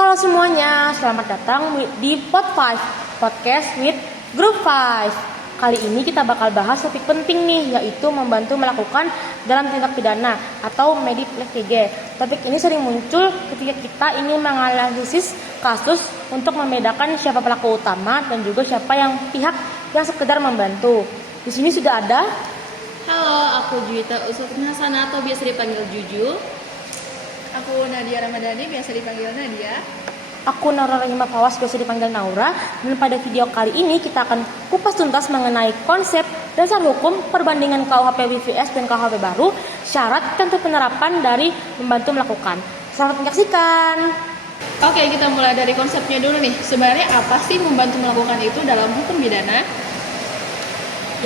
Halo semuanya, selamat datang di Pod 5 Podcast with Group 5. Kali ini kita bakal bahas topik penting nih, yaitu membantu melakukan dalam tindak pidana atau mediplektg. Topik ini sering muncul ketika kita ingin menganalisis kasus untuk membedakan siapa pelaku utama dan juga siapa yang pihak yang sekedar membantu. Di sini sudah ada. Halo, aku Juwita Usutna Sana atau biasa dipanggil Juju. Aku Nadia Ramadhani, biasa dipanggil Nadia. Aku Naura Rahimah Fawas, biasa dipanggil Naura. Dan pada video kali ini kita akan kupas tuntas mengenai konsep dasar hukum perbandingan KUHP WVS dan KUHP baru, syarat dan penerapan dari membantu melakukan. Selamat menyaksikan. Oke, kita mulai dari konsepnya dulu nih. Sebenarnya apa sih membantu melakukan itu dalam hukum pidana?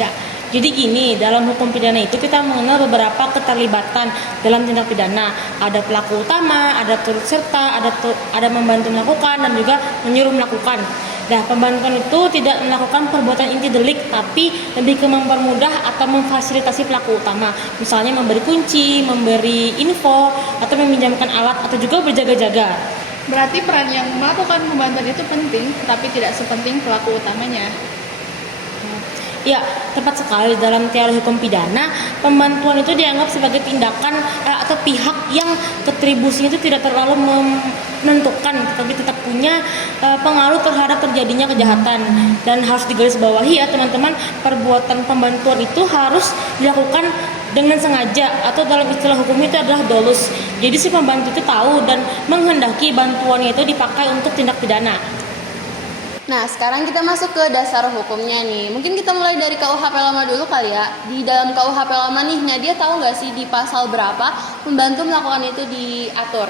Ya, jadi gini, dalam hukum pidana itu kita mengenal beberapa keterlibatan dalam tindak pidana. Ada pelaku utama, ada turut serta, ada membantu melakukan dan juga menyuruh melakukan. Nah, pembantuan itu tidak melakukan perbuatan inti delik, tapi lebih ke mempermudah atau memfasilitasi pelaku utama. Misalnya memberi kunci, memberi info, atau meminjamkan alat, atau juga berjaga-jaga. Berarti peran yang melakukan pembantuan itu penting, tapi tidak sepenting pelaku utamanya. Ya, tepat sekali. Dalam teori hukum pidana, pembantuan itu dianggap sebagai tindakan atau pihak yang kontribusinya itu tidak terlalu menentukan, tapi tetap punya pengaruh terhadap terjadinya kejahatan. Dan harus digarisbawahi ya teman-teman, perbuatan pembantuan itu harus dilakukan dengan sengaja, atau dalam istilah hukum itu adalah dolus. Jadi si pembantu itu tahu dan menghendaki bantuannya itu dipakai untuk tindak pidana. Nah, sekarang kita masuk ke dasar hukumnya nih. Mungkin kita mulai dari KUHP lama dulu kali ya. Di dalam KUHP lama nih, Nadia tahu nggak sih di pasal berapa membantu melakukan itu diatur?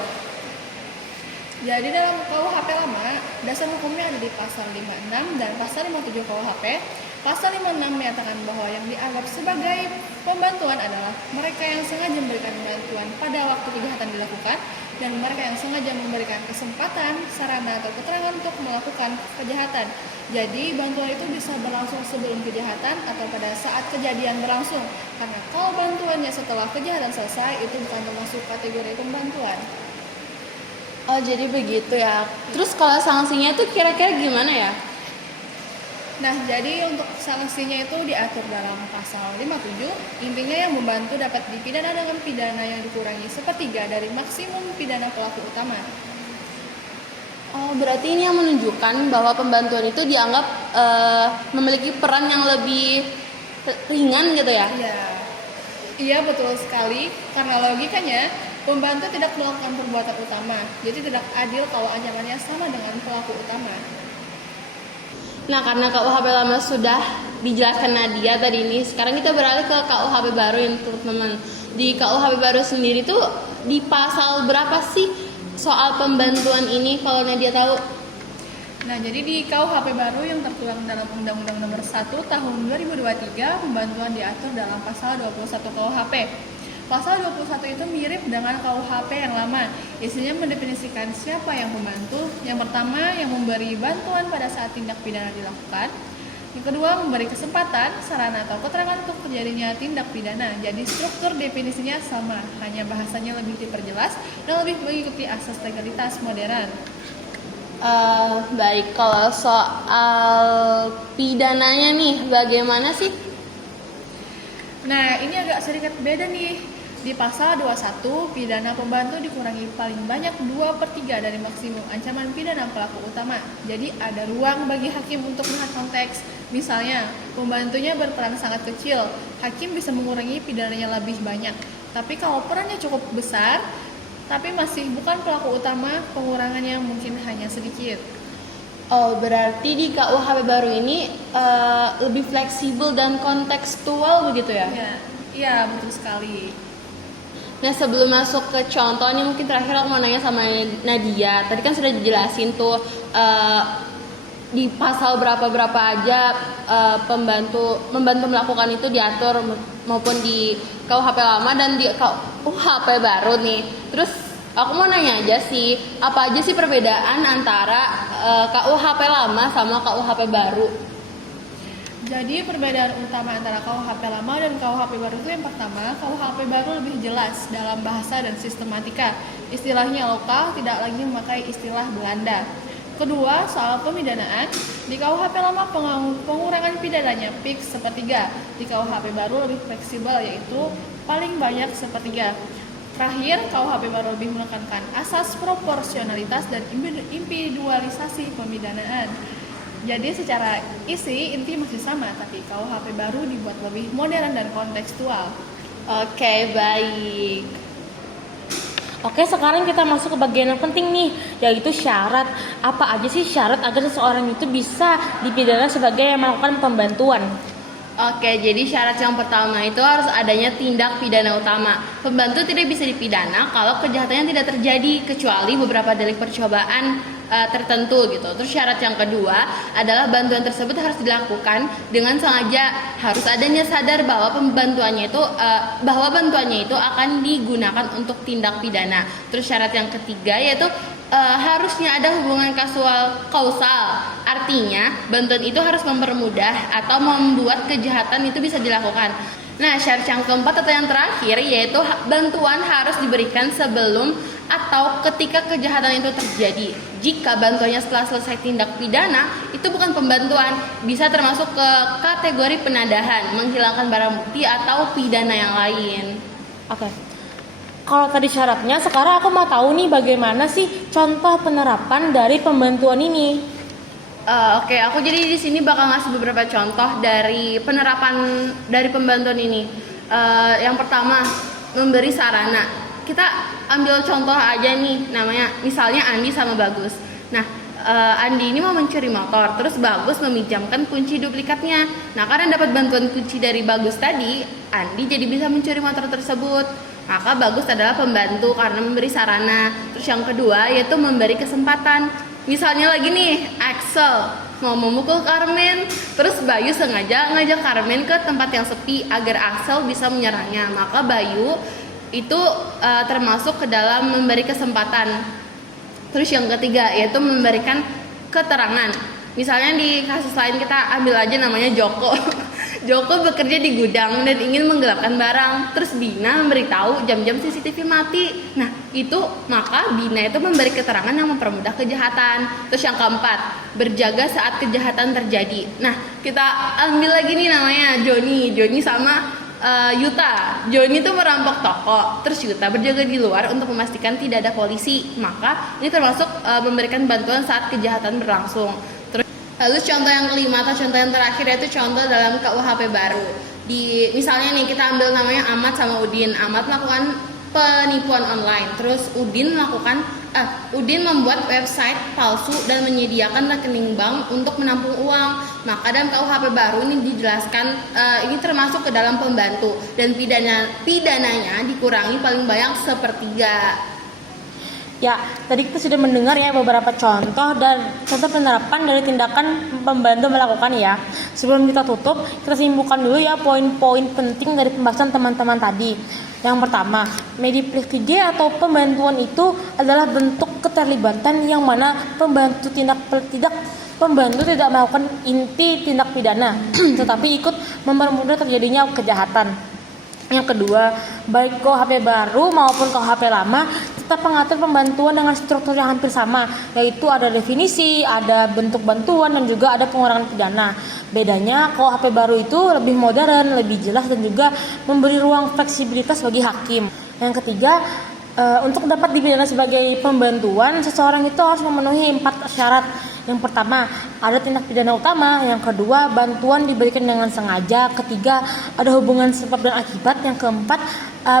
Jadi dalam KUHP lama, dasar hukumnya ada di pasal 56 dan pasal 57 KUHP. Pasal 56 menyatakan bahwa yang dianggap sebagai pembantuan adalah mereka yang sengaja memberikan bantuan pada waktu kejahatan dilakukan, dan mereka yang sengaja memberikan kesempatan, sarana, atau keterangan untuk melakukan kejahatan. Jadi bantuan itu bisa berlangsung sebelum kejahatan atau pada saat kejadian berlangsung. Karena kalau bantuannya setelah kejahatan selesai, itu bukan termasuk kategori pembantuan. Oh, jadi begitu ya. Terus kalau sanksinya itu kira-kira gimana ya? Nah, jadi untuk sanksinya itu diatur dalam pasal 57. Intinya yang membantu dapat dipidana dengan pidana yang dikurangi sepertiga dari maksimum pidana pelaku utama. Oh, berarti ini yang menunjukkan bahwa pembantuan itu dianggap memiliki peran yang lebih ringan gitu ya? Iya, betul sekali. Karena logikanya, pembantu tidak melakukan perbuatan utama. Jadi tidak adil kalau ancamannya sama dengan pelaku utama. Nah, karena KUHP lama sudah dijelaskan Nadia tadi ini, sekarang kita beralih ke KUHP baru yang teman-teman. Di KUHP baru sendiri tuh di pasal berapa sih soal pembantuan ini kalau Nadia tahu? Nah, jadi di KUHP baru yang tertuang dalam Undang-Undang Nomor 1 Tahun 2023, pembantuan diatur dalam pasal 21 KUHP. Pasal 21 itu mirip dengan KUHP yang lama. Isinya mendefinisikan siapa yang membantu. Yang pertama, yang memberi bantuan pada saat tindak pidana dilakukan. Yang kedua, memberi kesempatan, sarana, atau keterangan untuk terjadinya tindak pidana. Jadi struktur definisinya sama, hanya bahasanya lebih diperjelas dan lebih mengikuti asas legalitas modern. Baik, kalau soal pidananya nih, bagaimana sih? Nah, ini agak sedikit beda nih. Di pasal 21, pidana pembantu dikurangi paling banyak 2/3 dari maksimum ancaman pidana pelaku utama. Jadi ada ruang bagi hakim untuk melihat konteks. Misalnya, pembantunya berperan sangat kecil, hakim bisa mengurangi pidananya lebih banyak. Tapi kalau perannya cukup besar, tapi masih bukan pelaku utama, pengurangannya mungkin hanya sedikit. Oh, berarti di KUHP baru ini lebih fleksibel dan kontekstual begitu ya? Iya, betul sekali. Nah, sebelum masuk ke contohnya, mungkin terakhir aku mau nanya sama Nadia. Tadi kan sudah dijelasin tuh di pasal berapa aja membantu melakukan itu diatur, maupun di KUHP lama dan di KUHP baru nih. Terus aku mau nanya aja sih, apa aja sih perbedaan antara KUHP lama sama KUHP baru? Jadi perbedaan utama antara KUHP lama dan KUHP baru itu yang pertama, KUHP baru lebih jelas dalam bahasa dan sistematika. Istilahnya lokal, tidak lagi memakai istilah Belanda. Kedua, soal pemidanaan. Di KUHP lama pengurangan pidananya fix sepertiga. Di KUHP baru lebih fleksibel, yaitu paling banyak sepertiga. Terakhir, KUHP baru lebih menekankan asas proporsionalitas dan individualisasi pemidanaan. Jadi secara inti masih sama, tapi KUHP baru dibuat lebih modern dan kontekstual. Oke, baik. Oke, sekarang kita masuk ke bagian yang penting nih, yaitu syarat. Apa aja sih syarat agar seseorang itu bisa dipidana sebagai yang melakukan pembantuan? Oke, jadi syarat yang pertama itu harus adanya tindak pidana utama. Pembantu tidak bisa dipidana kalau kejahatannya tidak terjadi kecuali beberapa delik percobaan tertentu gitu. Terus syarat yang kedua adalah bantuan tersebut harus dilakukan dengan sengaja, harus adanya sadar bahwa bantuannya itu akan digunakan untuk tindak pidana. Terus syarat yang ketiga yaitu harusnya ada hubungan kausal. Artinya bantuan itu harus mempermudah atau membuat kejahatan itu bisa dilakukan. Nah, syarat yang keempat atau yang terakhir yaitu bantuan harus diberikan sebelum atau ketika kejahatan itu terjadi. Jika bantuannya setelah selesai tindak pidana, itu bukan pembantuan, bisa termasuk ke kategori penadahan, menghilangkan barang bukti atau pidana yang lain. Oke. Kalau tadi syaratnya, sekarang aku mau tahu nih bagaimana sih contoh penerapan dari pembantuan ini. Oke, aku jadi di sini bakal ngasih beberapa contoh dari penerapan dari pembantuan ini. Yang pertama, memberi sarana. Kita ambil contoh aja nih, namanya misalnya Andi sama Bagus. Nah, Andi ini mau mencuri motor, terus Bagus meminjamkan kunci duplikatnya. Nah, karena dapat bantuan kunci dari Bagus tadi, Andi jadi bisa mencuri motor tersebut. Maka Bagus adalah pembantu karena memberi sarana. Terus yang kedua yaitu memberi kesempatan. Misalnya lagi nih, Axel mau memukul Carmen, terus Bayu sengaja ngajak Carmen ke tempat yang sepi agar Axel bisa menyerangnya. Maka Bayu itu termasuk ke dalam memberi kesempatan. Terus yang ketiga yaitu memberikan keterangan. Misalnya di kasus lain kita ambil aja namanya Joko. Joko bekerja di gudang dan ingin menggelapkan barang. Terus Bina memberitahu jam-jam CCTV mati. Nah, itu maka Bina itu memberi keterangan yang mempermudah kejahatan. Terus yang keempat, berjaga saat kejahatan terjadi. Nah, kita ambil lagi nih namanya Joni sama Yuta. Joni itu merampok toko, terus Yuta berjaga di luar untuk memastikan tidak ada polisi. Maka ini termasuk memberikan bantuan saat kejahatan berlangsung. Lalu contoh yang kelima atau contoh yang terakhir yaitu contoh dalam KUHP baru. Misalnya nih kita ambil namanya Ahmad sama Udin. Ahmad melakukan penipuan online, terus Udin membuat website palsu dan menyediakan rekening bank untuk menampung uang. Maka dalam KUHP baru ini dijelaskan ini termasuk ke dalam pembantu dan pidananya dikurangi paling banyak sepertiga. Ya, tadi kita sudah mendengar ya beberapa contoh dan contoh penerapan dari tindakan pembantu melakukan ya. Sebelum kita tutup, kita simpulkan dulu ya poin-poin penting dari pembahasan teman-teman tadi. Yang pertama, mediplivide atau pembantuan itu adalah bentuk keterlibatan yang mana pembantu tidak melakukan inti tindak pidana, tetapi ikut mempermudah terjadinya kejahatan. Yang kedua, baik KUHP baru maupun KUHP lama tetap mengatur pembantuan dengan struktur yang hampir sama, yaitu ada definisi, ada bentuk bantuan, dan juga ada pengurangan pidana. Bedanya KUHP baru itu lebih modern, lebih jelas, dan juga memberi ruang fleksibilitas bagi hakim. Yang ketiga, untuk dapat dipidana sebagai pembantuan, seseorang itu harus memenuhi 4 syarat. Yang pertama, ada tindak pidana utama. Yang kedua, bantuan diberikan dengan sengaja. Ketiga, ada hubungan sebab dan akibat. Yang keempat,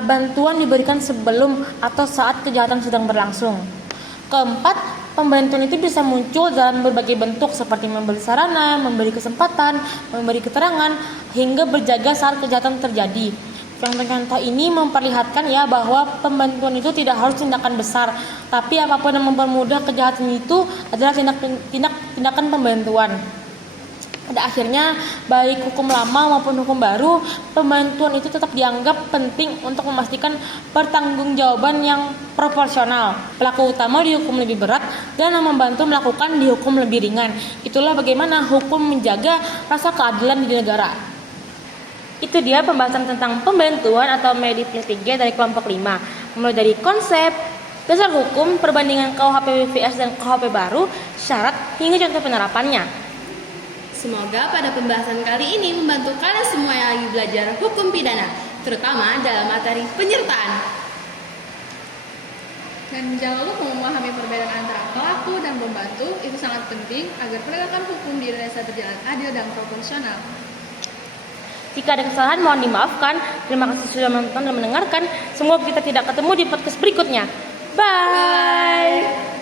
bantuan diberikan sebelum atau saat kejahatan sedang berlangsung. Keempat, pembantuan itu bisa muncul dalam berbagai bentuk seperti memberi sarana, memberi kesempatan, memberi keterangan, hingga berjaga saat kejahatan terjadi. Contoh-contoh ini memperlihatkan ya bahwa pembantuan itu tidak harus tindakan besar, tapi apapun yang mempermudah kejahatan itu adalah tindakan pembantuan. Pada akhirnya, baik hukum lama maupun hukum baru, pembantuan itu tetap dianggap penting untuk memastikan pertanggungjawaban yang proporsional. Pelaku utama dihukum lebih berat dan yang membantu melakukan dihukum lebih ringan. Itulah bagaimana hukum menjaga rasa keadilan di negara. Itu dia pembahasan tentang pembantuan atau Medipli 3 dari kelompok 5. Mulai dari konsep, dasar hukum, perbandingan KUHP WVS dan KUHP baru, syarat, hingga contoh penerapannya. Semoga pada pembahasan kali ini membantu kalian semua yang lagi belajar hukum pidana, terutama dalam materi penyertaan. Dan jangan lupa memahami perbedaan antara pelaku dan pembantu, itu sangat penting agar penegakan hukum di Indonesia berjalan adil dan proporsional. Jika ada kesalahan mohon dimaafkan. Terima kasih sudah menonton dan mendengarkan. Semoga kita tidak ketemu di podcast berikutnya. Bye.